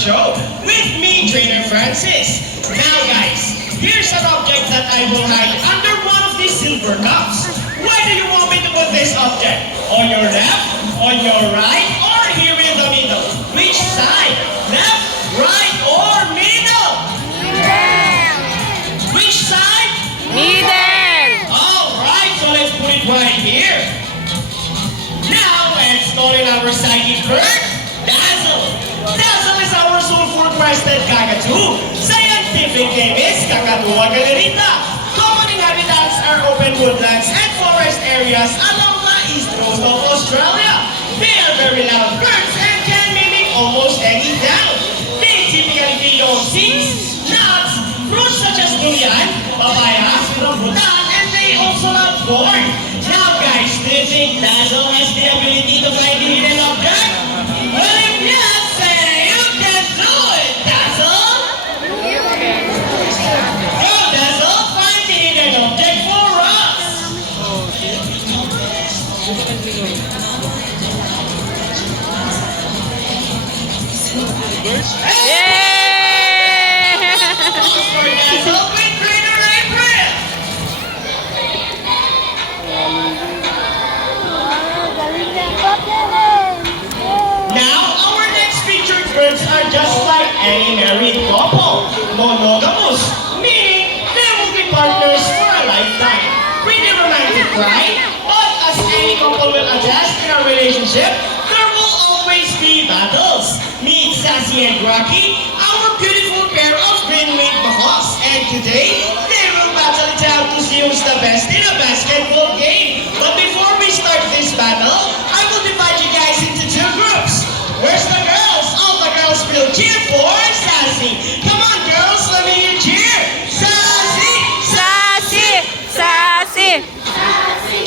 show with me, Trainer Francis. Now guys, here's an object that I will hide under one of these silver cups. Where do you want me to put this object? On your left, on your right, or here in the middle? Which side? Left, right, or middle? Which side? Middle! Alright, so let's put it right here. Now, let's call in our psychic bird, Dazzle. Dazzle is our sulfur-crested cockatoo. Scientific name is Kakadua galerita. Common inhabitants are open woodlands and forest areas along the east coast of Australia. They are very loud birds and can mimic almost any sound. They typically feed on seeds, nuts, fruits such as durian, papayas, rambutan, and they also love corn. Now guys, do you think Dazzle has the ability to find the hidden object? Well, if yes, say you can do it, Dazzle! Go, Dazzle, find the hidden object for us! Hey! Yeah! For Dazzle with Trainer April! Now, our next featured birds are just like any married couple. Monogamous, meaning they will be partners for a lifetime. Pretty romantic, right? But as any couple will adjust in a relationship, there will always be battles. Meet Sassy and Rocky, our beautiful pair of green-winged macaws. And today, they will battle it out to see who's the best in a basketball game. But before we start this battle, I will divide you guys into two groups. Where's the girls? All the girls will cheer for Sassy. Come on, girls, let me hear cheer. Sassy! Sassy! Sassy!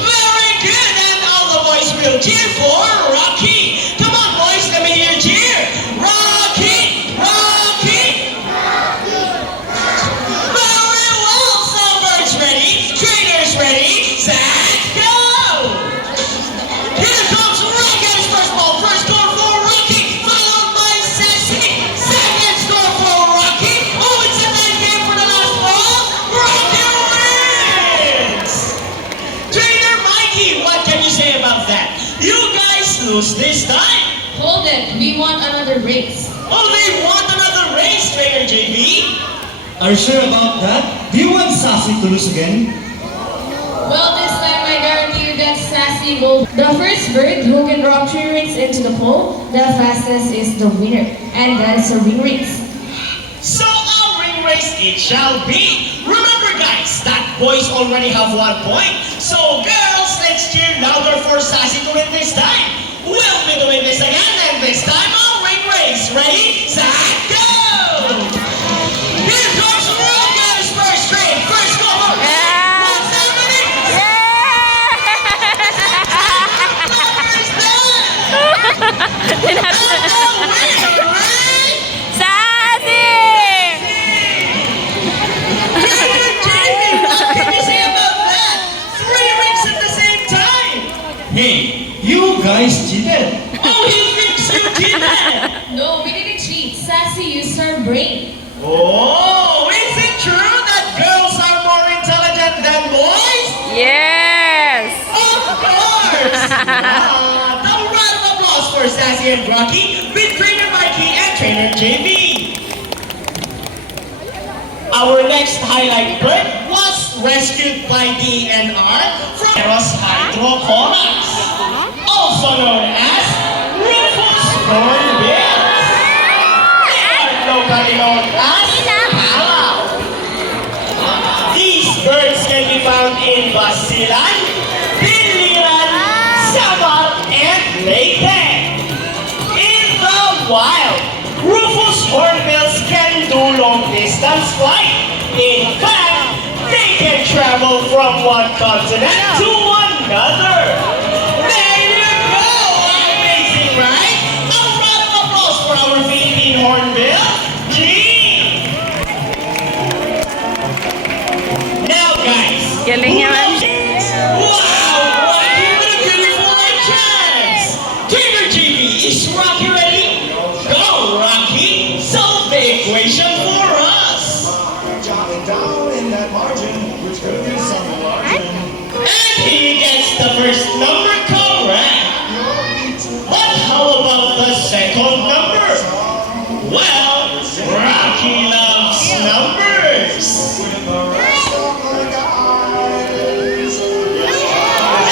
Very good. And all the boys will cheer for Rocky. Come on, boys, let me hear cheer. Rocky! Rocky! Very well. Songbirds ready. Trainers ready. Set, go! Here comes Rocky at his first ball. First score for Rocky, followed by Sassy. Second score for Rocky. Oh, it's a nice game for the last ball. Rocky wins! Trainer Mikey, what can you say about that? You guys lose this time. Hold it, we want another race. Oh, they want another race, Trainer JB. Are you sure about that? Do you want Sassy to lose again? Well, this time I guarantee you that Sassy will. The first bird who can drop 3 rings into the pole, the fastest is the winner. And that is a ring race. So our ring race it shall be. Remember guys, that boys already have 1 point. So girls, let's cheer louder for Sassy to win this time. We'll be doing this again, and this time our ring race. Ready, set, go! Here comes Rockers first straight. First go. What's happening? Sassy! Hey, you guys cheated. Oh, he thinks you did that! No, we didn't cheat. Sassy used her brain. Oh, is it true that girls are more intelligent than boys? Yes! Of course! A round of applause for Sassy and Rocky with Trainer Mikey and Trainer JB. Our next highlight bird was rescued by DNR from Eros Hydroponics, also known as Rufus Hornbills. They are locally known as Palaw. These birds can be found in Basilan, Biliran, Samar, and Leyte. In the wild, Rufus Hornbills can do long-distance flight. In fact, they can travel from one continent to another. There you go! Amazing, right? A round of applause for our Philippine Hornbill. Gee! Now, guys. Galing who naman. knows? Wow! Rocky with a beautiful entrance! Trainer JB, is Rocky ready? Go, Rocky! Well, Rocky loves numbers.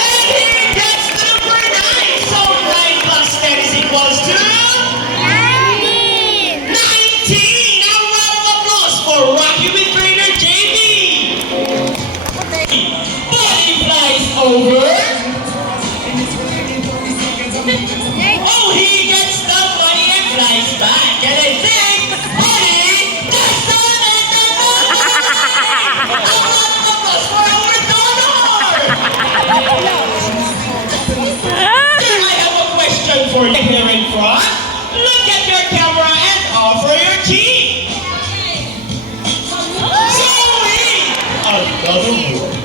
And he gets number 9. So 9 plus 10 is equals to 19. A round of applause for Rocky with trainer JB. Buddy flies over. Oh, he gets the money and flies back. And I think, Buddy, that's not it. A round of applause for our donor. I have a question for you here in front. Look at your camera and offer your key. Zoe! Another word.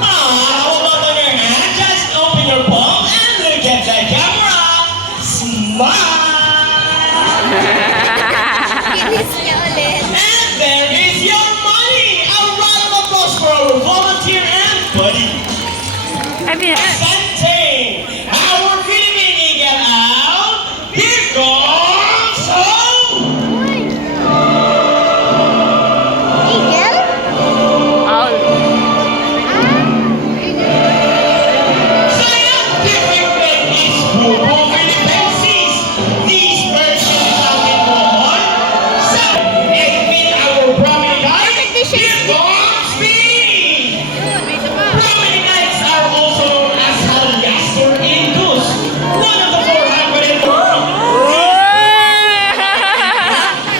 How about on your hand? Just open your palm and look at the camera. Smile! And there is your money. A round of applause for our volunteer and buddy. Sante, our Philippine Eagle out. Here goes home. Scientific name is Bubo Philippensis. These birds have in common. So, and with our bromeliad, here comes me. Bromeliads are also known as Haliastor indus, one of the 400 in the world.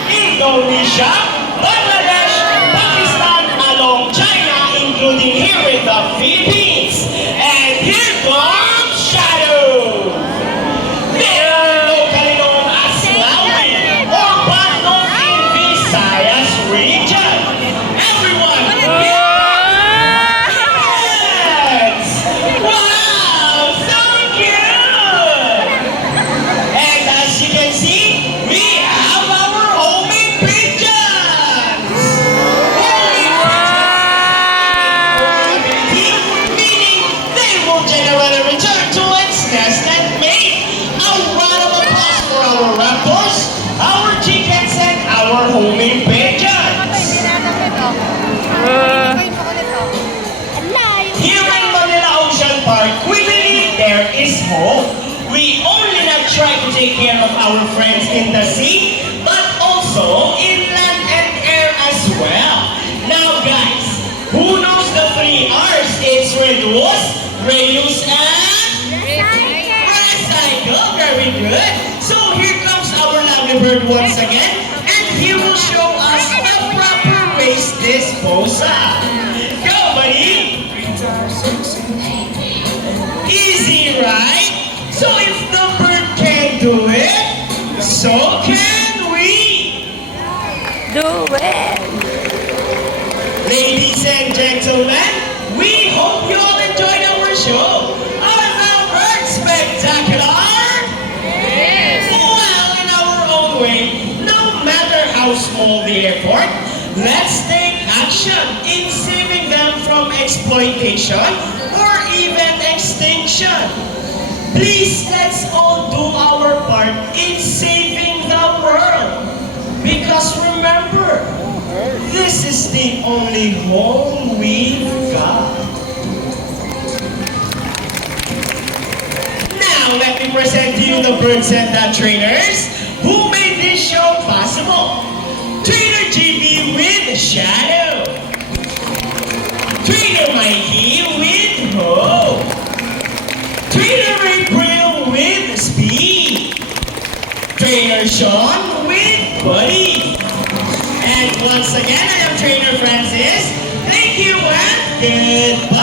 Indonesia, Bangladesh, Pakistan, along China, including here in the Philippines. And here comes Shadow. They are locally known as Lawi, or Bandung in Visayas region. Everyone, yes! Wow, so cute! And as you can see, we have our homing pigeons! Meaning they will generate a return to its nest and mate. A round of applause for our raptors, our chickens, and our homing pigeons! Here in Manila Ocean Park, we believe there is hope. We only not try to take care of our friends in the sea, but also in land and air as well. Now guys, who knows the 3 R's? It's reduce, reuse, and recycle. Very good. So here comes our lovely bird once again, and he will show us the proper waste disposal. Go, buddy! Easy, right? So if the bird can do it, so can we. Do it. Ladies and gentlemen, we hope you all enjoyed our show. Are the birds spectacular? Well, in our own way, no matter how small the effort, let's take action in saving them from exploitation or even extinction. Please, let's all do our part in saving the world. Because remember, this is the only home we've got. Now, let me present to you the birds and the trainers who made this show possible. Trainer GB with Shadow. Trainer Mikey with Hope. Trainer April with Speed. Trainer Sean with Buddy. And once again, I am Trainer Francis. Thank you and goodbye.